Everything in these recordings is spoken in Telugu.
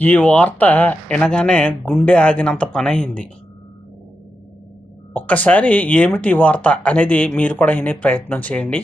ఈ వార్త వినగానే గుండె ఆగినంత పనయింది. ఒక్కసారి ఏమిటి ఈ వార్త అనేది మీరు కూడా వినే ప్రయత్నం చేయండి.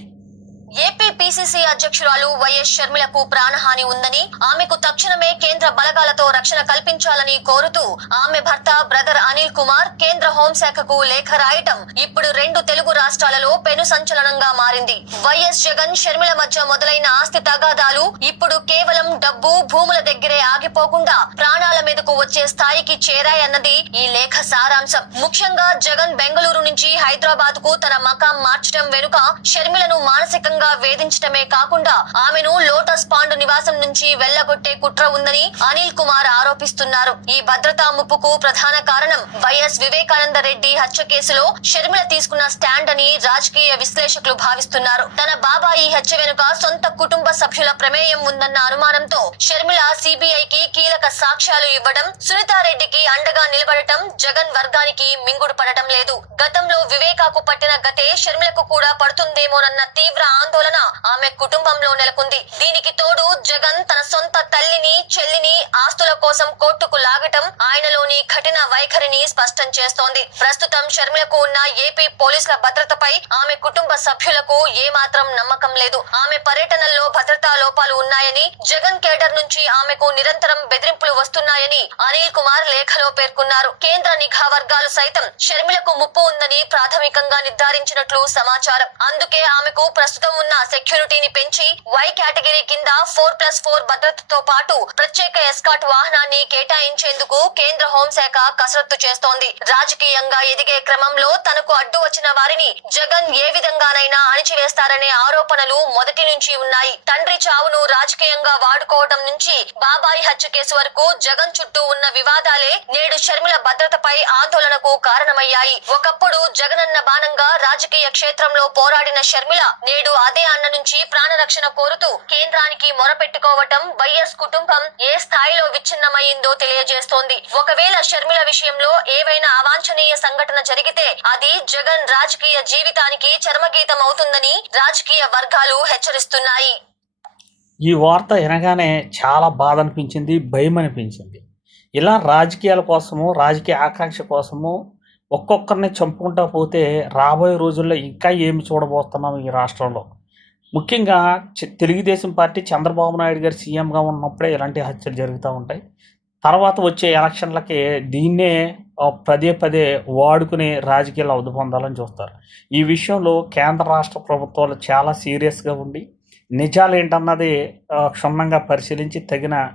ఏపీ పీసీసీ అధ్యక్షురాలు వైఎస్ షర్మిలకు ప్రాణహాని ఉందని, ఆమెకు తక్షణమే కేంద్ర బలగాలతో రక్షణ కల్పించాలని కోరుతూ ఆమె భర్త బ్రదర్ అనిల్ కుమార్ కేంద్ర హోంశాఖకు లేఖ రాయటం ఇప్పుడు 2 తెలుగు రాష్ట్రాలలో పెను సంచలనంగా మారింది. వైఎస్ జగన్ షర్మిల మధ్య మొదలైన ఆస్తి తగాదాలు ఇప్పుడు కేవలం డబ్బు భూముల దగ్గరే ఆగిపోకుండా ప్రాణాల మీదకు వచ్చే స్థాయికి చేరాయన్నది ఈ లేఖ సారాంశం. ముఖ్యంగా జగన్ బెంగళూరు నుంచి హైదరాబాద్ కు తన మకాం మార్చడం వెనుక షర్మిలను మానసికంగా వేధించడమే కాకుండా ఆమెను లోటస్ పాండ్ నివాసం నుంచి వెళ్లగొట్టే కుట్ర ఉందని అనిల్ కుమార్ ఆరోపిస్తున్నారు. ఈ భద్రతా ముప్పుకు ప్రధాన కారణం వైఎస్ వివేకానంద రెడ్డి హత్య కేసులో షర్మిల తీసుకున్న స్టాండ్ అని రాజకీయ విశ్లేషకులు భావిస్తున్నారు. తన బాబాయి హత్య వెనుక సొంత కుటుంబ సభ్యుల ప్రమేయం ఉందన్న అనుమానంతో షర్మిల సిబిఐకి కీలక సాక్ష్యాలు ఇవ్వడం, సునీతారెడ్డికి అండగా నిలబడటం జగన్ వర్గానికి మింగుడు పడటం లేదు. గతంలో వివేకాకు పట్టిన గతే షర్మిలకు కూడా పడుతుందేమోనన్న తీవ్ర ఆందోళన ఆమె కుటుంబంలో నెలకొంది. దీనికి తోడు జగన్ తన సొంత తల్లిని, చెల్లిని ఆస్తుల కోసం కోర్టుకు లాగటం ఆయనలోని కఠిన వైఖరిని స్పష్టం చేస్తోంది. ప్రస్తుతం షర్మిలకు ఉన్న ఏపీ పోలీసుల భద్రతపై ఆమె కుటుంబ సభ్యులకు ఏమాత్రం నమ్మకం లేదు. ఆమె పర్యటనల్లో భద్రతా లోపాలు ఉన్నాయని, జగన్ కేడర్ నుంచి ఆమెకు నిరంతరం బెదిరింపులు వస్తున్నాయని అనిల్ కుమార్ లేఖలో పేర్కొన్నారు. కేంద్ర నిఘా వర్గాలు సైతం షర్మిలకు ముప్పు ఉందని ప్రాథమికంగా నిర్ధారించినట్లు సమాచారం. అందుకే ఆమెకు ప్రస్తుతం ఉన్న సెక్యూరిటీని పెంచి వై కేటగిరీ కింద 4+4 భద్రతతో పాటు ప్రత్యేక ఎస్కాట్ వాహనాన్ని కేటాయించేందుకు కేంద్ర హోంశాఖ కసరత్తు చేస్తోంది. రాజకీయంగా ఎదిగే క్రమంలో తనకు అడ్డు వచ్చిన వారిని జగన్ ఏ విధంగానైనా అణిచివేస్తారనే ఆరోపణలు మొదటి నుంచి ఉన్నాయి. తండ్రి చావును రాజకీయంగా వాడుకోవడం నుంచి బాబాయి హత్య కేసు వరకు జగన్ చుట్టూ ఉన్న వివాదాలే నేడు షర్మిల భద్రతపై ఆందోళనకు కారణమయ్యాయి. ఒకప్పుడు జగనన్న బాణంగా రాజకీయ క్షేత్రంలో పోరాడిన షర్మిల నేడు అదే అన్న నుంచి ప్రాణరక్షణ కోరుతూ కేంద్రానికి మొరపెట్టుకోవటం వైఎస్ కుటుంబం ఏ స్థాయిలో విచ్ఛిన్నమైందో తెలియజేస్తోంది. ఒకవేళ షర్మిల విషయంలో ఏవైనా అవాంఛనీయ సంఘటన జరిగితే అది జగన్ రాజకీయ జీవితానికి చర్మగీతం అవుతుందని రాజకీయ వర్గాలు హెచ్చరిస్తున్నాయి. ఈ వార్త వినగానే చాలా బాధ అనిపించింది, భయం అనిపించింది. ఇలా రాజకీయాల కోసము, రాజకీయ ఆకాంక్ష కోసము ఒక్కొక్కరిని చంపుకుంటా పోతే రాబోయే రోజుల్లో ఇంకా ఏమి చూడబోతున్నాం ఈ రాష్ట్రంలో. ముఖ్యంగా తెలుగుదేశం పార్టీ చంద్రబాబు నాయుడు గారు సీఎంగా ఉన్నప్పుడే ఇలాంటి హత్యలు జరుగుతూ ఉంటాయి. తర్వాత వచ్చే ఎలక్షన్లకి దీన్నే పదే వాడుకుని రాజకీయాలు అవధి పొందాలని చూస్తారు. ఈ విషయంలో కేంద్ర రాష్ట్ర ప్రభుత్వాలు చాలా సీరియస్గా ఉండి నిజాలు ఏంటన్నది క్షుణ్ణంగా పరిశీలించి తగిన